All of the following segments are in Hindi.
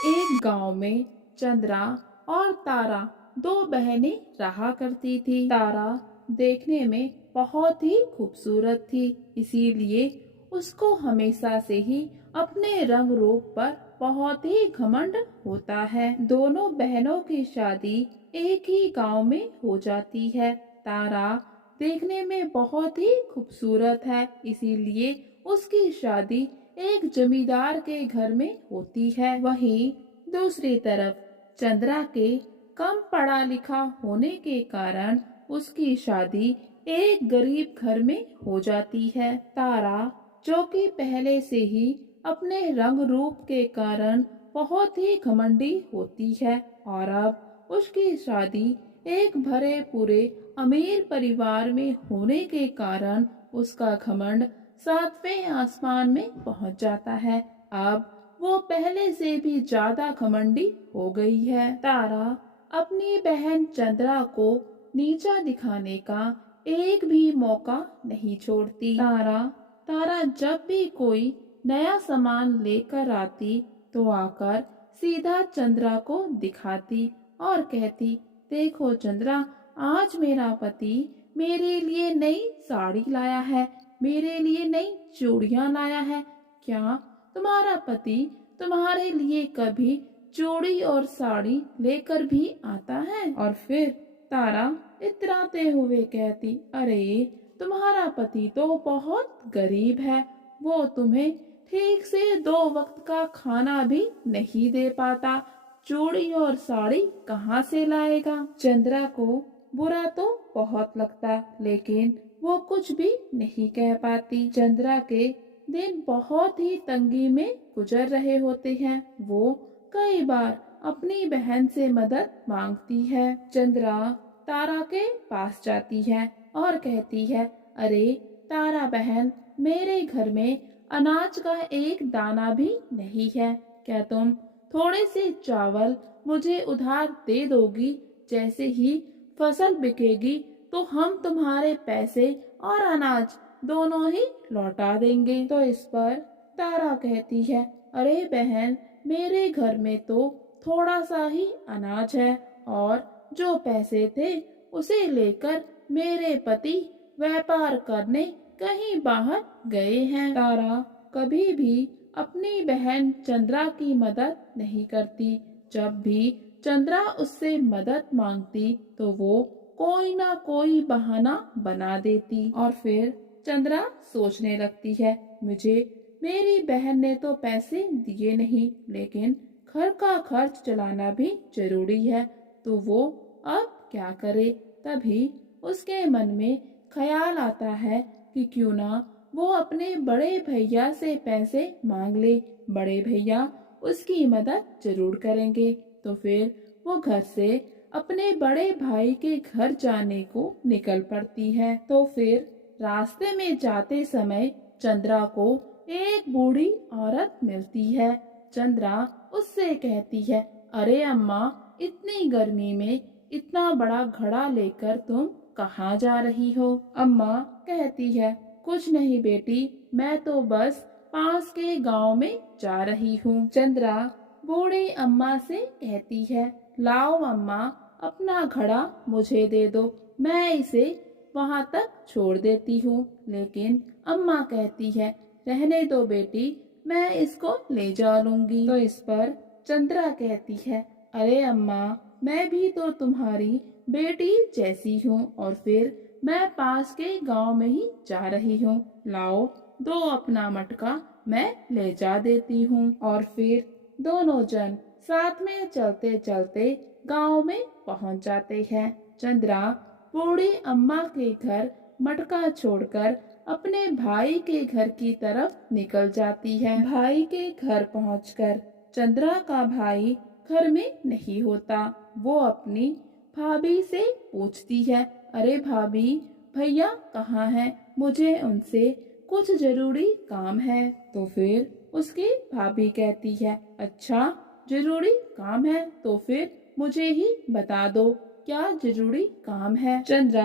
एक गांव में चंद्रा और तारा दो बहनें रहा करती थी। तारा देखने में बहुत ही खूबसूरत थी, इसीलिए उसको हमेशा से ही अपने रंग रूप पर बहुत ही घमंड होता है। दोनों बहनों की शादी एक ही गांव में हो जाती है। तारा देखने में बहुत ही खूबसूरत है, इसीलिए उसकी शादी एक जमींदार के घर में होती है। वहीं दूसरी तरफ चंद्रा के कम पढ़ा लिखा होने के कारण उसकी शादी एक गरीब घर में हो जाती है। तारा, जो कि पहले से ही अपने रंग रूप के कारण बहुत ही घमंडी होती है, और अब उसकी शादी एक भरे पूरे अमीर परिवार में होने के कारण उसका घमंड सातवें आसमान में पहुंच जाता है। अब वो पहले से भी ज्यादा घमंडी हो गई है। तारा अपनी बहन चंद्रा को नीचा दिखाने का एक भी मौका नहीं छोड़ती। तारा जब भी कोई नया सामान लेकर आती तो आकर सीधा चंद्रा को दिखाती और कहती, देखो चंद्रा, आज मेरा पति मेरे लिए नई साड़ी लाया है, मेरे लिए नई चूड़ियां लाया है। क्या तुम्हारा पति तुम्हारे लिए कभी चूड़ी और साड़ी लेकर भी आता है? और फिर तारा इतराते हुए कहती, अरे तुम्हारा पति तो बहुत गरीब है, वो तुम्हें ठीक से 2 वक्त का खाना भी नहीं दे पाता, चूड़ी और साड़ी कहाँ से लाएगा? चंद्रा को बुरा तो बहुत लगता, लेकिन वो कुछ भी नहीं कह पाती। चंद्रा के दिन बहुत ही तंगी में गुजर रहे होते हैं। वो कई बार अपनी बहन से मदद मांगती है। चंद्रा तारा के पास जाती है और कहती है, अरे तारा बहन, मेरे घर में अनाज का एक दाना भी नहीं है, क्या तुम थोड़े से चावल मुझे उधार दे दोगी? जैसे ही फसल बिकेगी तो हम तुम्हारे पैसे और अनाज दोनों ही लौटा देंगे। तो इस पर तारा कहती है, अरे बहन, मेरे घर में तो थोड़ा सा ही अनाज है, और जो पैसे थे उसे लेकर मेरे पति व्यापार करने कहीं बाहर गए हैं। तारा कभी भी अपनी बहन चंद्रा की मदद नहीं करती। जब भी चंद्रा उससे मदद मांगती तो वो कोई ना कोई बहाना बना देती, और फिर चंद्रा सोचने लगती है, मुझे मेरी बहन ने तो पैसे दिए नहीं, लेकिन घर का खर्च चलाना भी जरूरी है, तो वो अब क्या करे? तभी उसके मन में ख्याल आता है कि क्यों ना वो अपने बड़े भैया से पैसे मांग ले। बड़े भैया उसकी मदद जरूर करेंगे। तो फिर वो घर से अपने बड़े भाई के घर जाने को निकल पड़ती है। तो फिर रास्ते में जाते समय चंद्रा को एक बूढ़ी औरत मिलती है। चंद्रा उससे कहती है, अरे अम्मा, इतनी गर्मी में इतना बड़ा घड़ा लेकर तुम कहाँ जा रही हो? अम्मा कहती है, कुछ नहीं बेटी, मैं तो बस पास के गांव में जा रही हूँ। चंद्रा बूढ़ी अम्मा से कहती है, लाओ अम्मा, अपना घड़ा मुझे दे दो, मैं इसे वहाँ तक छोड़ देती हूँ। लेकिन अम्मा कहती है, रहने दो बेटी, मैं इसको ले जा लूंगी। तो इस पर चंद्रा कहती है, अरे अम्मा, मैं भी तो तुम्हारी बेटी जैसी हूँ, और फिर मैं पास के गांव में ही जा रही हूँ। लाओ, दो अपना मटका, मैं ले जा देती हूँ। और फिर दोनों जन साथ में चलते चलते गांव में पहुंच जाते हैं। चंद्रा बूढ़ी अम्मा के घर मटका छोड़कर अपने भाई के घर की तरफ निकल जाती है। भाई के घर पहुंचकर चंद्रा का भाई घर में नहीं होता। वो अपनी भाभी से पूछती है, अरे भाभी, भैया कहाँ हैं? मुझे उनसे कुछ जरूरी काम है। तो फिर उसकी भाभी कहती है, अच्छा जरूरी काम है, तो फिर मुझे ही बता दो, क्या जरूरी काम है? चंद्रा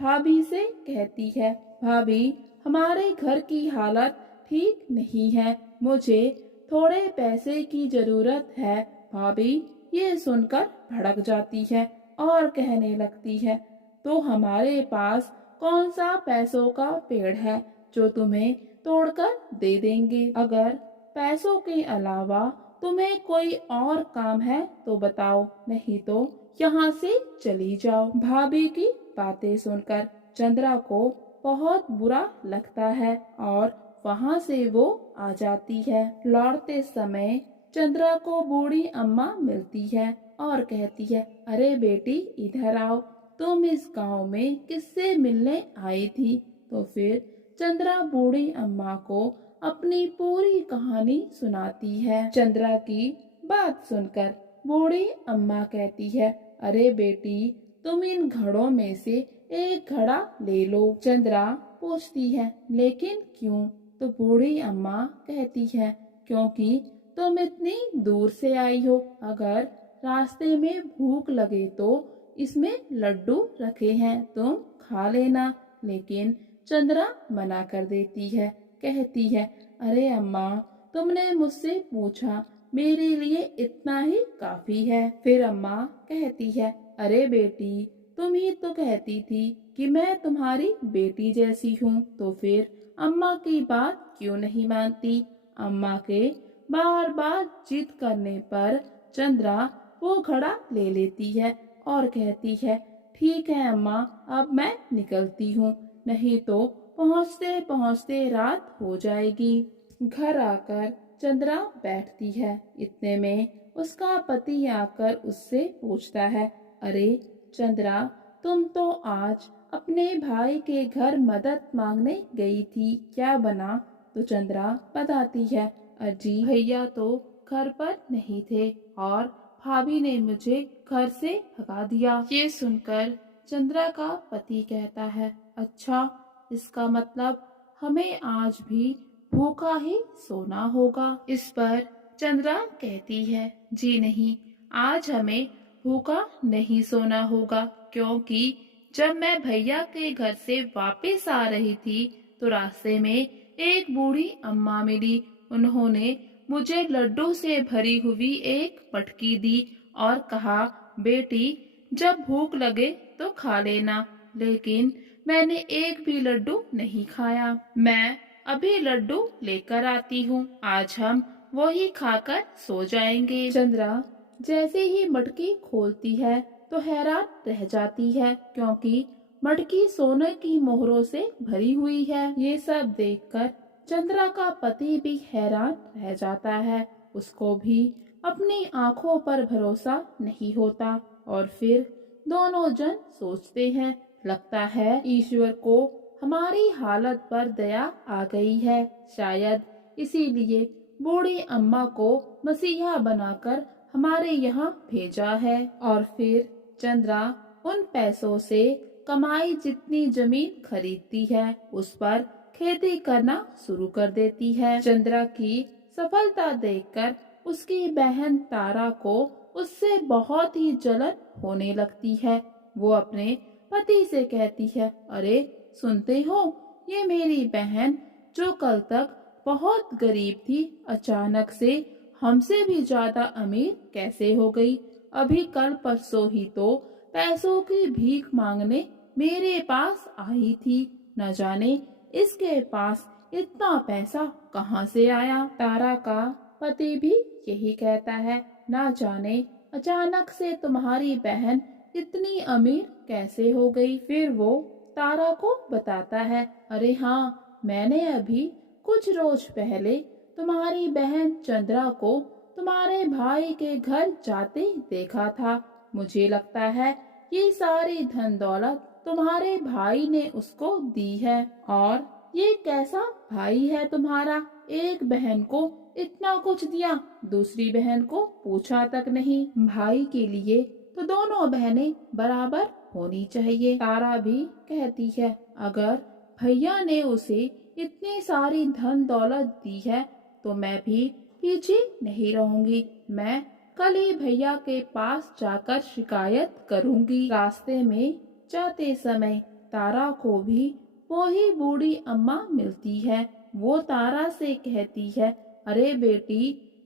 भाभी से कहती है, भाभी, हमारे घर की हालत ठीक नहीं है, मुझे थोड़े पैसे की जरूरत है, भाभी ये सुनकर भड़क जाती है और कहने लगती है, तो हमारे पास कौन सा पैसों का पेड़ है जो तुम्हें तोड़कर दे देंगे। अगर पैसों के अलावा तुम्हें कोई और काम है तो बताओ, नहीं तो यहाँ से चली जाओ। भाभी की बातें सुनकर चंद्रा को बहुत बुरा लगता है और वहाँ से वो आ जाती है। लौटते समय चंद्रा को बूढ़ी अम्मा मिलती है और कहती है, अरे बेटी इधर आओ, तुम इस गांव में किससे मिलने आई थी। तो फिर चंद्रा बूढ़ी अम्मा को अपनी पूरी कहानी सुनाती है। चंद्रा की बात सुनकर बूढ़ी अम्मा कहती है, अरे बेटी तुम इन घड़ों में से एक घड़ा ले लो। चंद्रा पूछती है, लेकिन क्यों। तो बूढ़ी अम्मा कहती है, क्योंकि तुम इतनी दूर से आई हो, अगर रास्ते में भूख लगे तो इसमें लड्डू रखे हैं, तुम खा लेना। लेकिन चंद्रा मना कर देती है, कहती है, अरे अम्मा तुमने मुझसे पूछा, मेरे लिए इतना ही काफी है। फिर अम्मा कहती है, अरे बेटी तुम ही तो कहती थी कि मैं तुम्हारी बेटी जैसी हूँ, तो फिर अम्मा की बात क्यों नहीं मानती। अम्मा के बार बार जिद करने पर चंद्रा वो घड़ा ले लेती है और कहती है, ठीक है अम्मा अब मैं निकलती हूँ, नहीं तो पहुँचते पहुँचते रात हो जाएगी। घर आकर चंद्रा बैठती है। इतने में उसका पति आकर उससे पूछता है, अरे चंद्रा तुम तो आज अपने भाई के घर मदद मांगने गई थी, क्या बना। तो चंद्रा बताती है, अजी भैया तो घर पर नहीं थे और भाभी ने मुझे घर से भगा दिया। ये सुनकर चंद्रा का पति कहता है, अच्छा इसका मतलब हमें आज भी भूखा ही सोना होगा। इस पर चंद्रा कहती है, जी नहीं, आज हमें भूखा नहीं सोना होगा, क्योंकि जब मैं भैया के घर से वापस आ रही थी तो रास्ते में एक बूढ़ी अम्मा मिली। उन्होंने मुझे लड्डू से भरी हुई एक मटकी दी और कहा, बेटी जब भूख लगे तो खा लेना। लेकिन मैंने एक भी लड्डू नहीं खाया। मैं अभी लड्डू लेकर आती हूँ, आज हम वही खाकर सो जाएंगे। चंद्रा जैसे ही मटकी खोलती है तो हैरान रह जाती है, क्योंकि मटकी सोने की मोहरों से भरी हुई है। ये सब देखकर चंद्रा का पति भी हैरान रह जाता है। उसको भी अपनी आंखों पर भरोसा नहीं होता और फिर दोनों जन सोचते हैं, लगता है ईश्वर को हमारी हालत पर दया आ गई है, शायद इसीलिए बूढ़ी अम्मा को मसीहा बनाकर हमारे यहाँ भेजा है। और फिर चंद्रा उन पैसों से कमाई जितनी जमीन खरीदती है उस पर खेती करना शुरू कर देती है। चंद्रा की सफलता देखकर उसकी बहन तारा को उससे बहुत ही जलन होने लगती है। वो अपने पति से कहती है, अरे सुनते हो, ये मेरी बहन जो कल तक बहुत गरीब थी अचानक से हमसे भी ज्यादा अमीर कैसे हो गई। अभी कल परसों ही तो पैसों की भीख मांगने मेरे पास आई थी, न जाने इसके पास इतना पैसा कहाँ से आया। तारा का पति भी यही कहता है, न जाने अचानक से तुम्हारी बहन इतनी अमीर कैसे हो गई। फिर वो तारा को बताता है, अरे हाँ मैंने अभी कुछ रोज पहले तुम्हारी बहन चंद्रा को तुम्हारे भाई के घर जाते देखा था। मुझे लगता है ये सारी धन दौलत तुम्हारे भाई ने उसको दी है। और ये कैसा भाई है तुम्हारा, एक बहन को इतना कुछ दिया, दूसरी बहन को पूछा तक नहीं। भाई के लिए तो दोनों बहनें बराबर होनी चाहिए। तारा भी कहती है, अगर भैया ने उसे इतनी सारी धन दौलत दी है तो मैं भी पीछे नहीं रहूंगी, मैं कल ही भैया के पास जाकर शिकायत करूंगी। रास्ते में जाते समय तारा को भी वही बूढ़ी अम्मा मिलती है। वो तारा से कहती है, अरे बेटी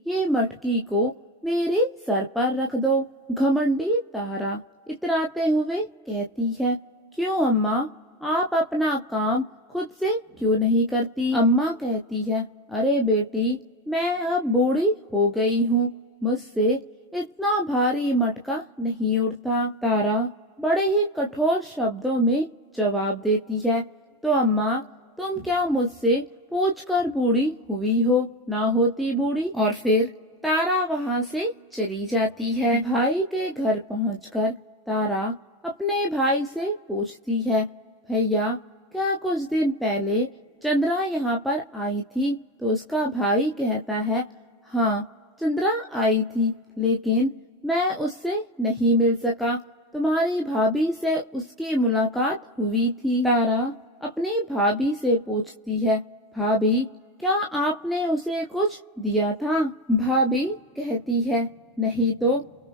ये मटकी को मेरे सर पर रख दो। घमंडी तारा इतराते हुए कहती है, क्यों अम्मा, आप अपना काम खुद से क्यों नहीं करती? अम्मा कहती है, अरे बेटी, मैं अब बूढ़ी हो गई हूँ, मुझसे इतना भारी मटका नहीं उठता। तारा बड़े ही कठोर शब्दों में जवाब देती है, तो अम्मा, तुम क्या मुझसे पूछकर बूढ़ी हुई हो? ना होती बूढ़ी। और फिर तारा वहाँ से चली जाती है। भाई के घर पहुंचकर तारा अपने भाई से पूछती है, भैया, क्या कुछ दिन पहले चंद्रा यहाँ पर आई थी? तो उसका भाई कहता है, हाँ, चंद्रा आई थी, लेकिन मैं उससे नहीं मिल सका। तुम्हारी भाभी से उसकी मुलाकात हुई थी। तारा अपनी भाभी से पूछती है, भाभी, क्या आपने उसे कुछ दिया था? भाभी कहती है, नहीं तो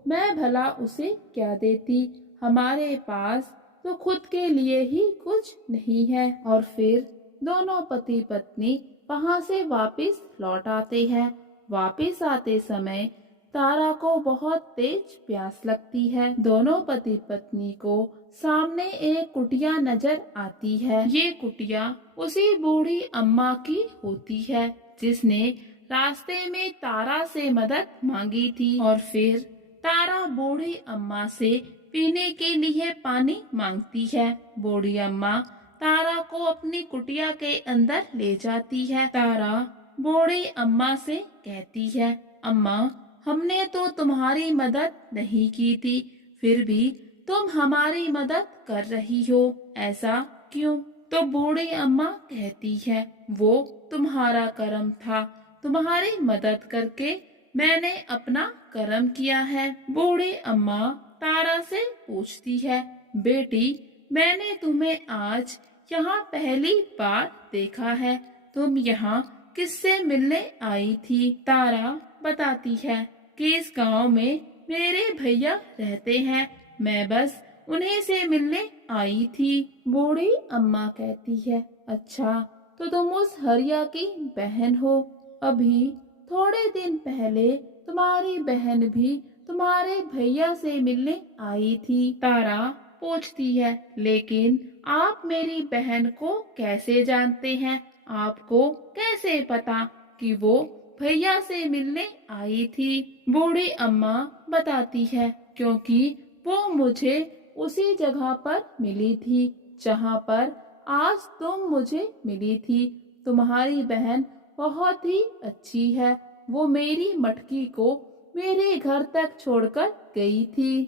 मैं भला उसे क्या देती, हमारे पास तो खुद के लिए ही कुछ नहीं है। और फिर दोनों पति पत्नी वहाँ से वापस लौट आते हैं। वापस आते समय तारा को बहुत तेज प्यास लगती है। दोनों पति पत्नी को सामने एक कुटिया नजर आती है। ये कुटिया उसी बूढ़ी अम्मा की होती है जिसने रास्ते में तारा से मदद मांगी थी। और फिर तारा बूढ़ी अम्मा से पीने के लिए पानी मांगती है। बूढ़ी अम्मा तारा को अपनी कुटिया के अंदर ले जाती है। तारा बूढ़ी अम्मा से कहती है, अम्मा, हमने तो तुम्हारी मदद नहीं की थी, फिर भी तुम हमारी मदद कर रही हो, ऐसा क्यों? तो बूढ़ी अम्मा कहती है, वो तुम्हारा कर्म था, तुम्हारी मदद करके मैंने अपना कर्म किया है। बूढ़ी अम्मा तारा से पूछती है, बेटी, मैंने तुम्हें आज यहाँ पहली बार देखा है, तुम यहाँ किससे मिलने आई थी? तारा बताती है कि इस गांव में मेरे भैया रहते हैं, मैं बस उन्हीं से मिलने आई थी। बूढ़ी अम्मा कहती है, अच्छा, तो तुम उस हरिया की बहन हो। अभी थोड़े दिन पहले तुम्हारी बहन भी तुम्हारे भैया से मिलने आई थी। तारा पूछती है, लेकिन आप मेरी बहन को कैसे जानते हैं? आपको कैसे पता कि वो भैया से मिलने आई थी? बूढ़ी अम्मा बताती है, क्योंकि वो मुझे उसी जगह पर मिली थी जहाँ पर आज तुम मुझे मिली थी। तुम्हारी बहन बहुत ही अच्छी है, वो मेरी मटकी को मेरे घर तक छोड़कर गई थी।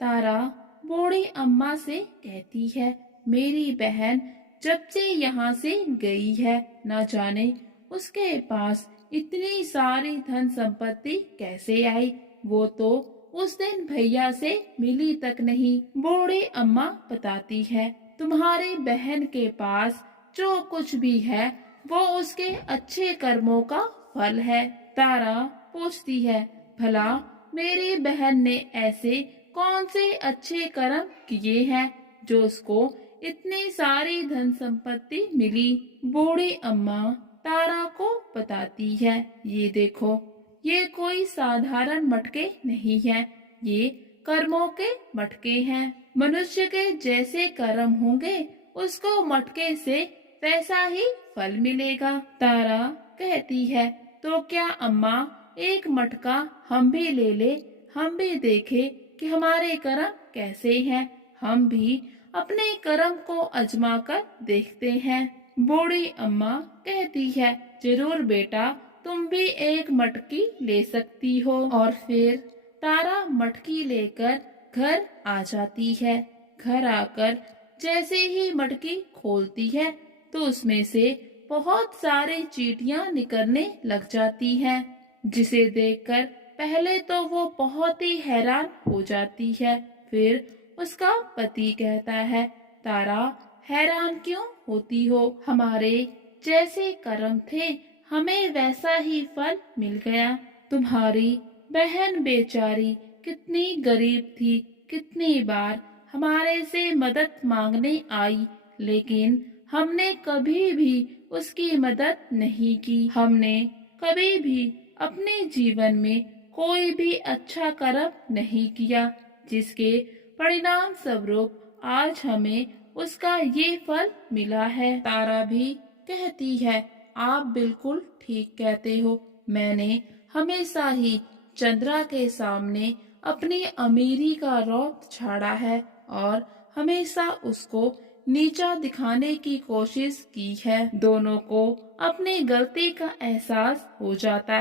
तारा बूढ़ी अम्मा से कहती है, मेरी बहन जब से यहाँ से गई है, न जाने उसके पास इतनी सारी धन संपत्ति कैसे आई, वो तो उस दिन भैया से मिली तक नहीं। बूढ़ी अम्मा बताती है, तुम्हारी बहन के पास जो कुछ भी है वो उसके अच्छे कर्मों का फल है। तारा पूछती है, भला मेरी बहन ने ऐसे कौन से अच्छे कर्म किए हैं जो उसको इतनी सारी धन संपत्ति मिली? बूढ़ी अम्मा तारा को बताती है, ये देखो, ये कोई साधारण मटके नहीं है, ये कर्मों के मटके हैं। मनुष्य के जैसे कर्म होंगे उसको मटके से वैसा ही फल मिलेगा। तारा कहती है, तो क्या अम्मा, एक मटका हम भी ले ले, हम भी देखे कि हमारे कर्म कैसे हैं, हम भी अपने कर्म को आजमा कर देखते हैं। बूढ़ी अम्मा कहती है, जरूर बेटा, तुम भी एक मटकी ले सकती हो। और फिर तारा मटकी लेकर घर आ जाती है। घर आकर जैसे ही मटकी खोलती है तो उसमें से बहुत सारी चींटियां निकलने लग जाती हैं, जिसे देखकर पहले तो वो बहुत ही हैरान हो जाती है। फिर उसका पति कहता है, तारा, हैरान क्यों होती हो? हमारे जैसे कर्म थे, हमें वैसा ही फल मिल गया। तुम्हारी बहन बेचारी कितनी गरीब थी, कितनी बार हमारे से मदद मांगने आई, लेकिन हमने कभी भी उसकी मदद नहीं की। हमने कभी भी अपने जीवन में कोई भी अच्छा कर्म नहीं किया, जिसके परिणाम स्वरूप आज हमें उसका ये फल मिला है। तारा भी कहती है, आप बिल्कुल ठीक कहते हो। मैंने हमेशा ही चंद्रा के सामने अपनी अमीरी का रौब झाड़ा है और हमेशा उसको नीचा दिखाने की कोशिश की है। दोनों को अपनी गलती का एहसास हो जाता है।